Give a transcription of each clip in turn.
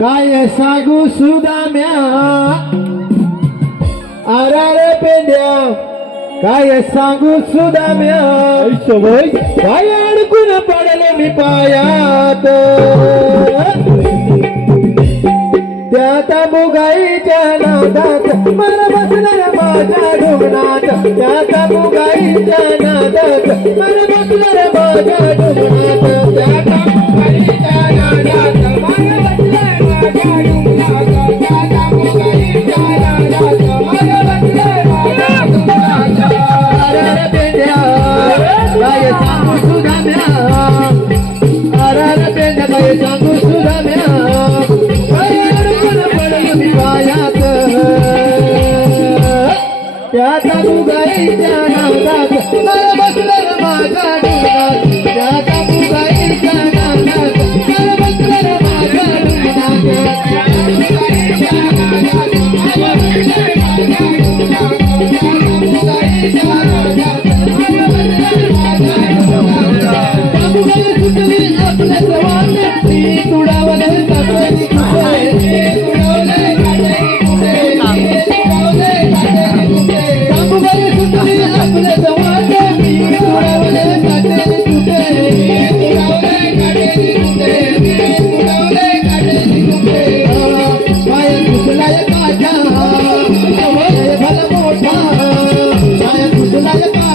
काय सांगू सुदाम्या। अरे रे पेंड्या। काय सांगू सुदाम्या। सवय काय अडकून पडले मी पायात। त्या बुगाईच्या नादात मला बसलं माझ्या ढुंगणात त्या बुगाईच्या नादात मला बसलं माझ्या ढुंगणात त्याचा बुगाईच्या नादात मला बसलं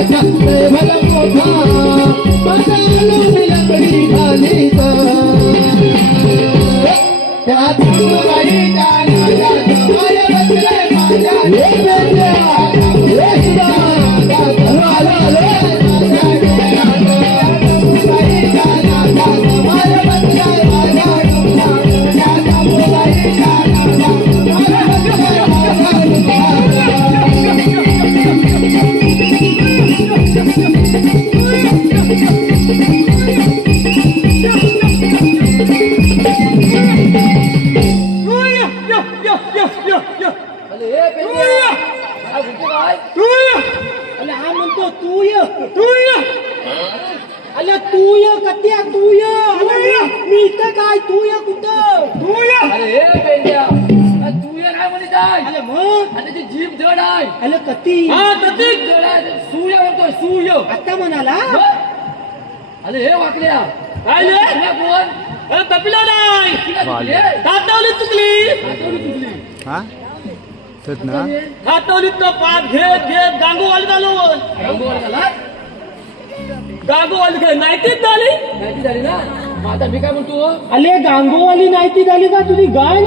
घुसलाय काठा लय मोठा लकडी त्या बसलाय माझ्या. એ પેલી આ ગુજુભાઈ તું અલે આ મન તો તું ય તું ય અલે તું ય કત્યા તું ય અલે મીત કાય તું ય કુત તું ય અરે એ પેલિયા તું ય ના મને જાય. અલે મન. અને જે જીભ જડાય અલે કતી. હા કતી. જડાય હા? हातावलीत पात घेत घेत गांगोवाली झालो? गांगोवाली काय नाहीतीच झाली? झाली ना? आता मी काय म्हणतो? अरे गांगोवाली नाही ती झाली का तुझी गाय?